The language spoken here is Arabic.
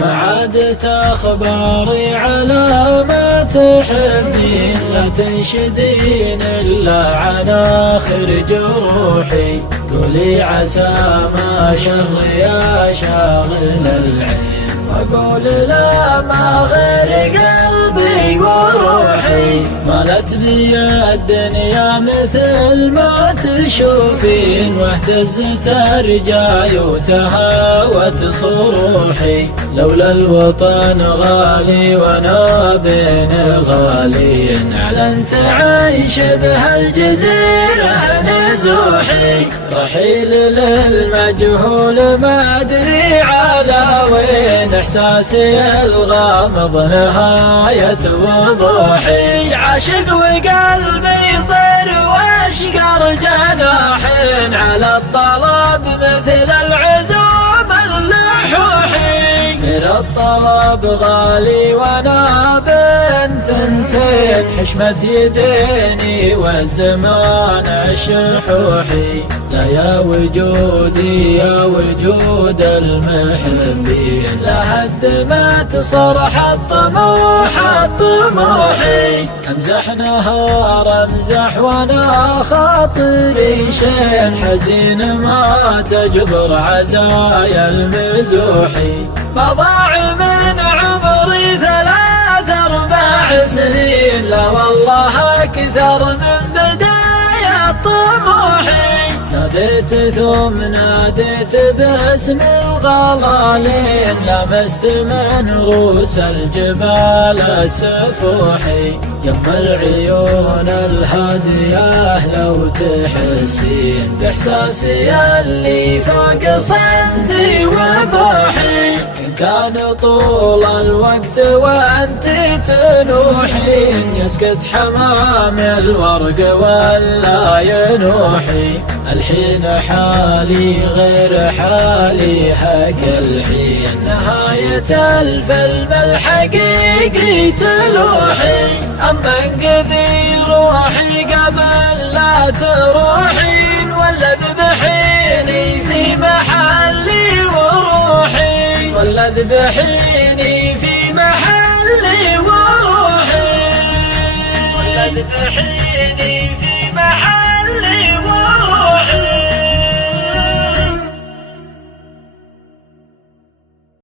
ما عادت أخباري على ما تحبين، لا تنشدين إلا عن آخر جروحي. قولي عسى ما شر يا شاغل العين، وأقول لا ما غير قلبي وروحي. مالت بي الدنيا مثل ما تشوفين، واهتزت أرجاي وتهاوت صروحي. لولا الوطن غالي وانا بين غالين، أعلنت عن شبه الجزيرة نزوحي. رحيل للمجهول ما أدري على وين، إحساسي الغامض نهاية وضوحي. عاشق وقلبي طير واشقر جناحين، على الطلب مثل العزوم اللحوحي. من الطلب غالي وانا بين ثنتين، حشمة يديني والزمان الشحوحي. لا يا وجودي يا وجود المحبين، لهدمت صرح الطموح طموحي. امزح نهار امزح وانا خاطري شين، حزين ما تجبر عزايا المزوحي. ما ضاع من عمري 3-4 سنين، لا والله أكثر من بداية طموحي. ناديت ثم ناديت باسم الغلالين، لمست من رؤوس الجبال السفوحي. يم العيون الهادية لو تحسين، بإحساسي اللي فوق صمتي وبوحي. إن كان طول الوقت وأنت تنوحين، يسكت حمام الورق ولا ينوحي. الحين حالي غير حالي هاك الحين، نهاية الفيلم الحقيقي تلوحي. أما انقذي روحي قبل لا تروحين، ولا ذبحيني في محلي وروحي. ولا ذبحيني في محلي وروحي. ولا ذبحيني في محلي وروحي.